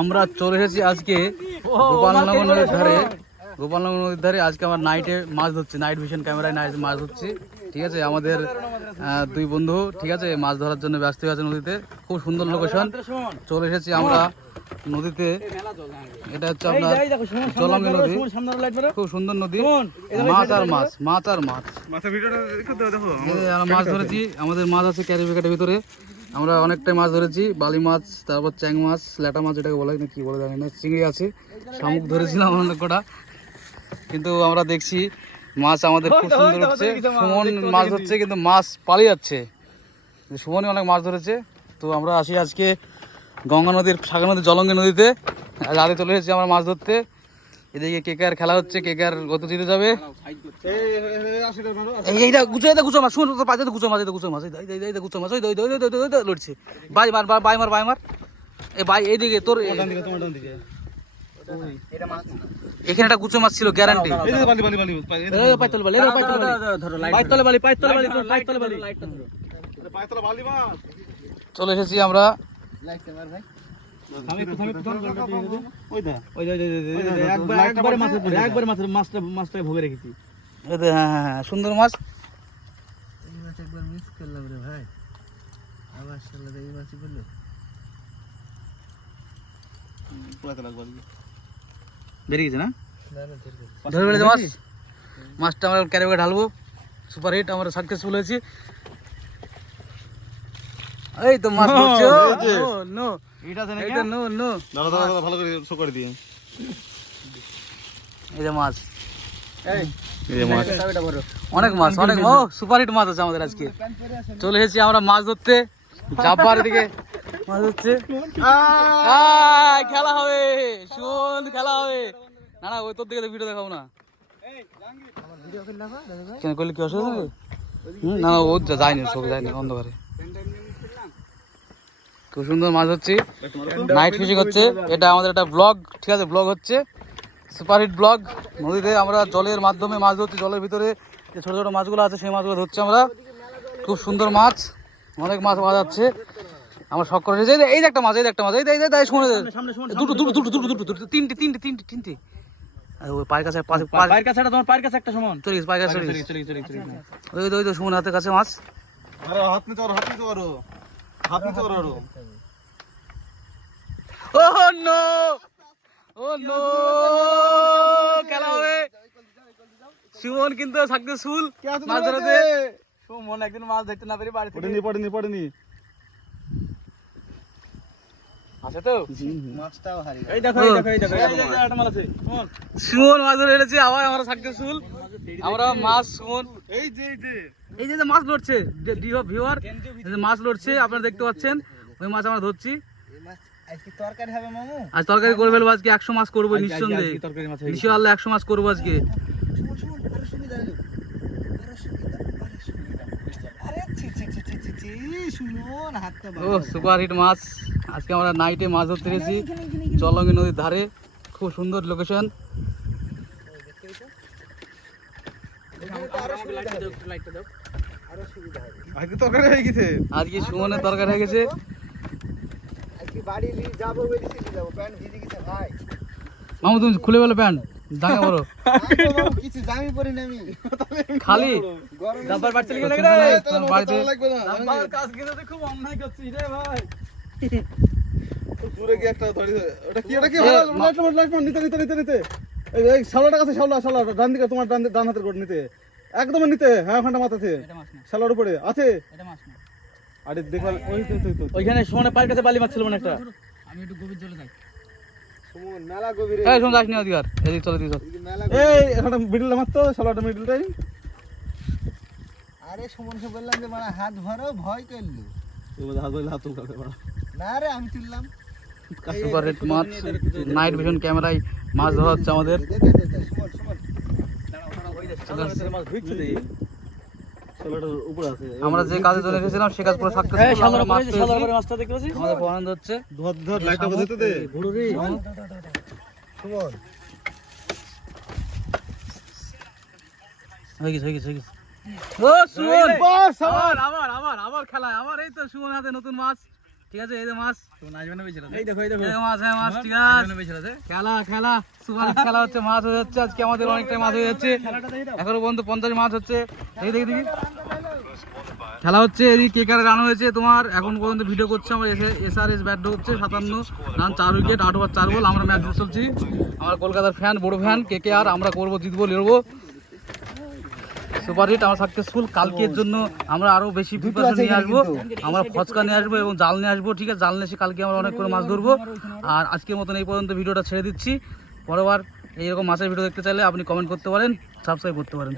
আমরা চলে এসেছি আজকে গোপালনগর নদীর ধারে। গোপালনগর নদীর ধারে আজকে আমার নাইটে মাছ ধরছি, নাইট ভিশন ক্যামেরায় নাইট মাছ ধরছি। ঠিক আছে, আমাদের দুই বন্ধু ঠিক আছে মাছ ধরার জন্য ব্যস্ত হয়ে আছে নদীতে। খুব সুন্দর লোকেশন, চলে এসেছি আমরা নদীতে। এটা হচ্ছে আপনার জলঙ্গি নদী, খুব সুন্দর নদী। মাছ আর মাছ, মাছ আর মাছ। আমরা মাছ ধরেছি, আমাদের মাছ আছে ক্যারি প্যাকেটের ভিতরে। আমরা অনেকটাই মাছ ধরেছি, বালি মাছ, তারপর চ্যাং মাছ, ল্যাটা মাছ এটাকে বলা হয় না কি বলে জানি না, চিংড়ি আছে, শামুক ধরেছিলাম অনেক কটা। কিন্তু আমরা দেখছি মাছ আমাদের খুব সুন্দর হচ্ছে। সুমন মাছ ধরছে কিন্তু মাছ পালিয়ে যাচ্ছে, সুমনই অনেক মাছ ধরেছে। তো আমরা আসি আজকে গঙ্গা নদীর সাগর নদীর জলঙ্গি নদীতে, রাতে চলে এসেছি আমরা মাছ ধরতে। এদিকে কেকার খেলা হচ্ছে, কেকার গত জিতে যাবে। এইটা গুছো মাছ, শুন তো পাইতে গুছো মাছ, এটা গুছো মাছ, এই গুছো মাছ, ওই লড়ছে। বাই মার বাই মার বাই মার, এই বাই এইদিকে তোর এখানে একটা গুছো মাছ ছিল গ্যারান্টি। চলে এসেছি আমরা সুন্দর মাছ। বেরিয়ে গেছে না, ধরে বেড়েছে মাছ। মাছটা আমরা ক্যারি ব্যাগে ঢালবো, সুপার হিট, আমরা সাকসেসফুল হয়েছি। এই তো মাছ ধরছে, নো এটা নো নো, ভালো করে শো করে দিয়ে। এই যে মাছ, এই যে মাছ, অনেক মাছ, অনেক ও সুপার হিট মাছ আছে আমাদের আজকে। চলে এসেছি আমরা মাছ ধরতে, জাব্বার দিকে মাছ হচ্ছে। খেলা হবে, শোন খেলা হবে। না না ওই তোর দিকে ভিডিও দেখাবো না, কেন করলে কি অসুবিধা হবে? না না ও যায়নি, সব যায়নি, অন্ধকারে। খুব সুন্দর মাছ হচ্ছে, নাইট ফিশিং হচ্ছে। এটা আমাদের একটা ব্লগ, ঠিক আছে, ব্লগ হচ্ছে সুপারহিট ব্লগ। নদীতে আমরা জলের মাধ্যমে মাছ ধরছি, জলের ভিতরে যে ছোটো ছোটো মাছগুলো আছে সেই মাছগুলো ধরছি আমরা। খুব সুন্দর মাছ, অনেক মাছ পাওয়া যাচ্ছে। আমরা শখ করে এসেছি, এই যে একটা মাছ, এই যে একটা মাছ, এই শুনে দুটো দুটো দুটো দুটো দুটো দুটো তিনটে তিনটে তিনটে তিনটে। ওই পায়ের কাছে, পায়ের কাছে তোমার পায়ের কাছে একটা সমান চলে গেছে, পায়ের কাছে ওই তো সুমন হাতের কাছে মাছ। হাত নিতে পারো, হাত নিতে পারো, হাত নিতে পারো। ও নো, ও নো, খেলা হবে। সুমন কিন্তু সাকসেসফুল মাছ ধরতে। সুমন একদিন মাছ ধরতে না পেরে বাড়ি থেকে পড়েনি আছে তো মাছটাও হারিয়ে। এই দেখো এই দেখো এই দেখো একটা মাছ আছে, সুমন মাছ ধরে এনেছে। আবার আমরা সাকসেসফুল, আমরা মাছ সুমন এই যে মাছ লড়ছে, ভিউয়ার মাছ লড়ছে আপনারা দেখতে পাচ্ছেন। ওই মাছ আমরা ধরছি। আজ তরকারি করে ফেলবো, আজকে 100 মাছ করবো নিঃসন্দেহে, ইনশাআল্লাহ 100 মাছ করবো আজকে। ও সুপার হিট মাছ, আজকে আমরা নাইটে মাছ ধরতে এসেছি জলঙ্গি নদীর ধারে। খুব সুন্দর লোকেশন। আজকে সুমনের তরকারি হয়ে গেছে। মামু তুমি খুলে বলো প্যান্ট, দাঁড়িয়ে বলো কিছু জামি পরি না আমি, খালি ডাব্বার বাড়ি চলে গেল রে, বাড়িতে ডাব্বার কাজ গেতে খুব অন্যায় করছিস রে ভাই। দূরে কি একটা ধরি, ওটা কি, ওটা কি লাইট নিতে এই শালাটা কাছে, শালা ডান দিকে, তোমার ডান হাতের গোট নিতে, একদম নিতে। হ্যাঁ ওখানটা মাথাতে শালার উপরে আছে, এটা মাছ না। আরে দেখলাম ওইখানে সুমনের পায়ের কাছে বালি মাছ ছিল মানে একটা। আমি একটু গভীর জলে যাই, সুমন মেলা গভীরে। এই সুমন যাসনি ওদিকে, এদিকে চল এদিকে চল। এই এখানটা মিডলে মারতো, শালাটা মিডলটাই। আরে সুমনকে বললাম যে মানে হাত ভরো, ভয় করলো। তুই বল হাত ভরলে হাত তুলতে পারো না রে, আমি তুললাম। সুপার হিট মাছ, নাইট ভিশন ক্যামেরায় মাছ ধরা হচ্ছে আমাদের। আমরা যে কাজে জন্য এসেছিলাম সে কাজ পুরো সাকসেসফুল। আমরা মাছটা দেখতে পাচ্ছি, আমাদের খুব আনন্দ হচ্ছে। ধর লাইটটা বসাতে দে ঘুরুরি সুমন। হয়ে গেছে ও সুমন, আবার খেলা, আবার এই তো সুমন হাতে নতুন মাছ। ঠিক আছে এই যে মাছ এই দেখো মাছ, হ্যাঁ মাছ, ঠিক আছে। খেলা সুপার খেলা হচ্ছে, মাছ হয়ে যাচ্ছে আজকে আমাদের, অনেকটাই মাছ হয়ে যাচ্ছে এখনো পর্যন্ত 50 মাছ হচ্ছে। দেখি খেলা হচ্ছে, এদিকে কে কারে রান হয়েছে তোমার এখন পর্যন্ত ভিডিও করছে আমরা। SRS ব্যাট হচ্ছে 57 রান, 4 উইকেট, 8 ওভার 4 বল। আমরা ম্যাচ দিতে চলছি, আমরা কলকাতার ফ্যান, বড় ফ্যান KKR, আমরা করবো, জিতবো, লড়বো। সুপার হিট আমরা সাকসেসফুল। কালকের জন্য আমরা আরো বেশি প্রিপারেশন নিয়ে আসবো, আমরা ফচকা নিয়ে আসবো এবং জাল নিয়ে আসবো, ঠিক আছে। জাল নিয়ে এসে কালকে আমরা অনেক করে মাছ ধরবো। আর আজকের মতন এই পর্যন্ত ভিডিওটা ছেড়ে দিচ্ছি। পরেরবার এইরকম মাছের ভিডিও দেখতে চাইলে আপনি কমেন্ট করতে পারেন, সাবস্ক্রাইব করতে পারেন।